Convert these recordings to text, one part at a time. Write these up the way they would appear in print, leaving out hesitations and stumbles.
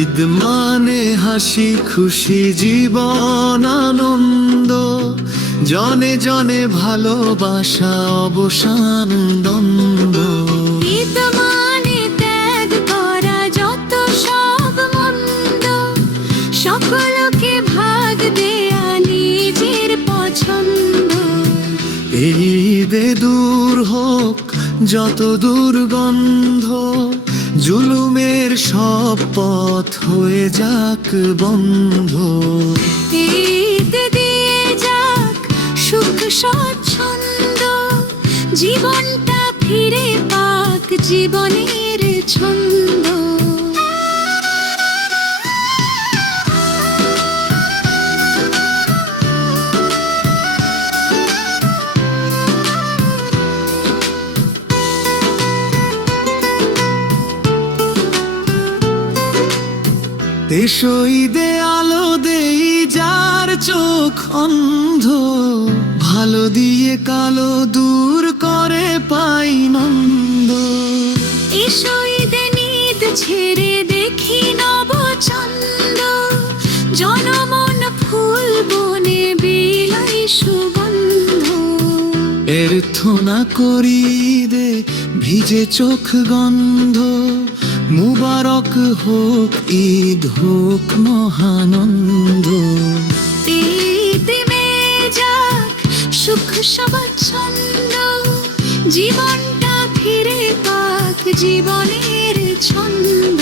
ঈদ মানে হাসি খুশি জীবন আনন্দ, জনে জনে ভালোবাসা অবসান দ্বন্দ্ব। ঈদ মানে ত্যাগ করা যত সব মন্দ, সকলকে ভাগ দেয়া নিজের পছন্দ। এই ঈদে দূর হোক যত দুর্গন্ধ, জুলুমের সব পথ হয়ে যাক বন্ধ। ঈদ দিয়ে যাক সুখ স্বচ্ছন্দ, জীবনটা ফিরে পাক জীবনের ছন্দ। এসো ঈদে আলো দেই যার চোখ অন্ধ, ভালো দিয়ে কালো দূর করে পাই নন্দ। এসো ঈদে নিদ ছেড়ে দেখি নবচন্দ, জনমন ফুল বনে বিলাই সুগন্ধ। এর্থনা করি ঈদে ভিজে চোখ গন্ধ, মুবারক হোক ঈদ হোক মহানন্দ। ঈদ মেয়ে যাক সুখ স্বচ্ছন্দ, জীবনটা ফিরে পাক জীবনের ছন্দ।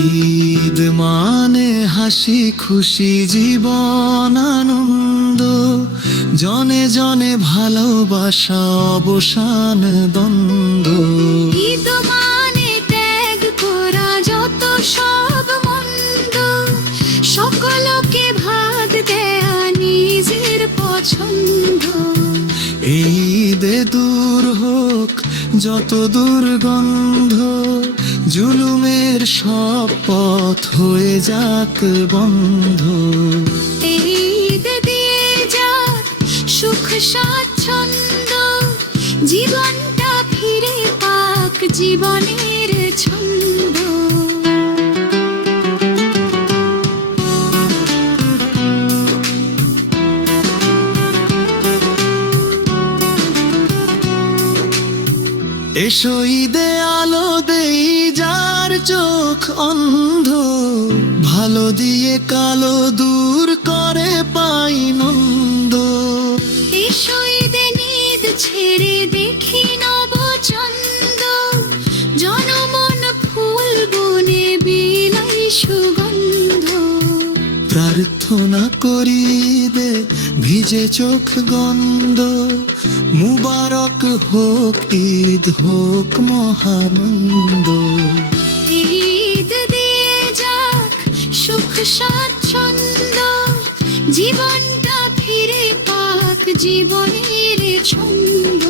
ঈদ মানে হাসি খুশি জীবন আনন্দ, জনে জনে ভালোবাসা অবসান দ্বন্দ্ব। ঈদ মানে ত্যাগ করা যত সব মন্দ, সকলকে ভাগ দেয়া নিজের পছন্দ। এই ঈদে দূর হোক যত দুর্গন্ধ, জুলুমের সব পথ হয়ে যাক বন্ধ। ঈদ দিয়ে যাক সুখ স্বাচ্ছন্দ, জীবনটা ফিরে পাক জীবনের ছন্দ। এসো ঈদে আলো দেই যার চোখ অন্ধ, ভালো দিয়ে কালো দূর করে পাই নন্দ। এসো ঈদে নিদ ছেড়ে দেখি নবচন্দ, জনমন ফুল বনে বিলাই সুগন্ধ। প্রার্থনা করি ঈদে ভিজে চোখ গন্ধ, মুবারক হোক ঈদ হোক মহানন্দ। ঈদ দিয়ে যাক সুখ স্বাচ্ছন্দ, জীবনটা ফিরে পাক জীবনের ছন্দ।